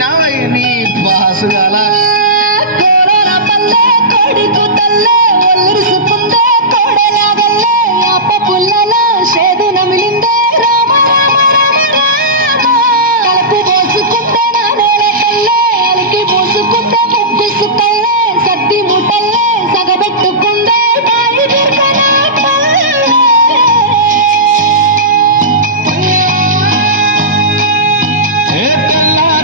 నీ బాసుగాల కోరోనా పల్లె కొడుకు తల్లే ఒల్లిరుసుకుందే కోడలాగల్లే యాప పుల్లల షేదు నమిలిందే రామ రామ రామ రామ కలుపు పోసుకుందే నా నేల కల్లే అలికి పోసుకుందే ముగ్గు సుక్కల్లే సద్ది ముట్టల్లే సగబెట్టుకుందే బాయి బిర్కన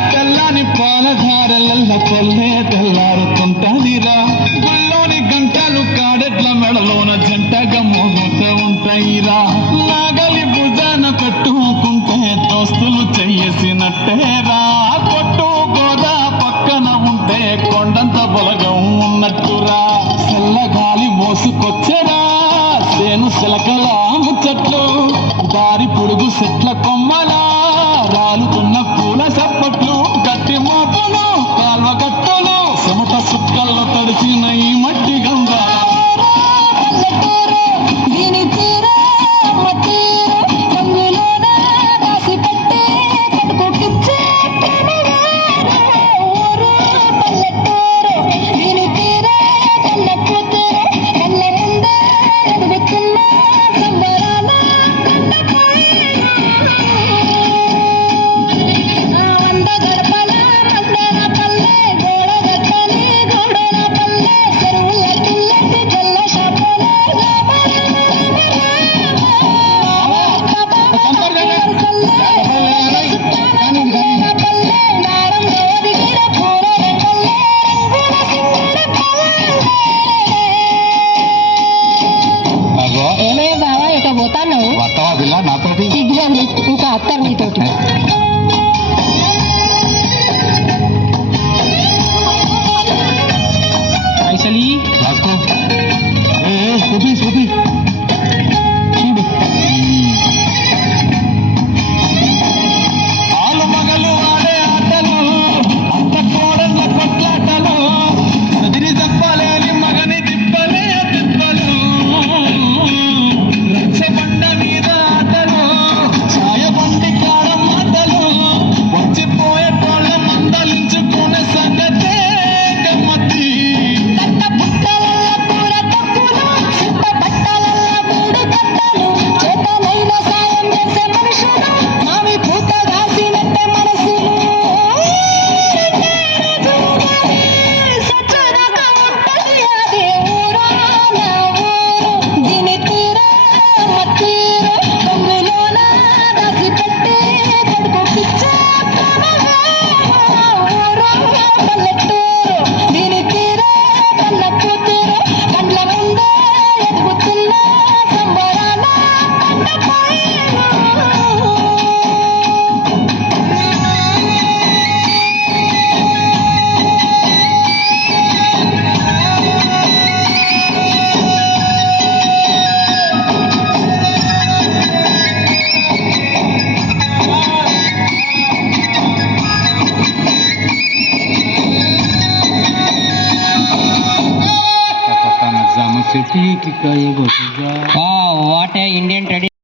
తెల్లని పాలధారలల్ల పల్లె తెల్లారుతుంటదిరా గుల్లోని గంటలు కాడెట్ల మెడలోన జంటగా మోగుతూ ఉంటాయిరా నాగలి భుజాన పెట్టుకుంటే దోస్తులు చెయ్యేసినట్టేరా కొట్టు గోదా పక్కన ఉంటే కొండంత బొలగం ఉన్నట్టురా చల్లగాలి మోసుకొచ్చరా సేను శిలకల ముచ్చట్లు దారి పొడుగు చెట్ల కొమ్మలా రాలుతున్న పూల సప్పట్లు గట్టి మోపులు కాల్వ గట్టులు చెమట సుక్కల్లో తడిసిన ఈ మట్టి గంగ పల్లెటూరు దీని తీరు అమ్మ తీరు రంగులోన రాసి పెట్టి కట్టుకుకిచ్చే ఊరు పల్లెటూరు దీని తీరు కన్న కూతురు కళ్ళ ముందే ఎదుగుతున్న సంబరాల వంద గడపల మందర పల్లె గోడ గట్టని గోడల పల్లె చెరువుల కిల్లటి జల్ల షాపులే ఏమే బావా ఇక పోతాను వస్తావా పిల్ల నాతోటి సిగ్గులండి ఇంకా అత్తారు నీతోటి పైసలి రాసుకో చూపి చూపి చూడు ఆలు మగలు ఆడే ఆటలు అత్త కోడళ్ళ కొట్లాటలు చదిరి చెప్పలేని మగని తిప్పలే తిప్పలు రచ్చబండ మీద ఆటలు ఛాయబండి కాడ మాటలు వచ్చిపోయే కోళ్ళ మందలించుకునే సంగతే గమ్మతి కట్ట బుట్టలల్ల పూర తప్పులు చుట్ట బట్టలల్ల మూడు కట్టలు చేతనైన సాయం చేసే మనుషులు మామి పూత రాసినట్టే మనసులు సచ్చనగా ఉంటది అది ఊరు నా ఊరు దీని తీరు అమ్మ తీరు రంగులోన రాసి పెట్టి కడుపుకిచ్చే ఊరు పల్లెటూరు దీని తీరు కన్న కూతురు కండ్ల ముందే ఎదుగుతున్న సంబరాల जामा सेठी की काय बघा వాట్ ఏ ఇండియన్ ట్రెడిషన్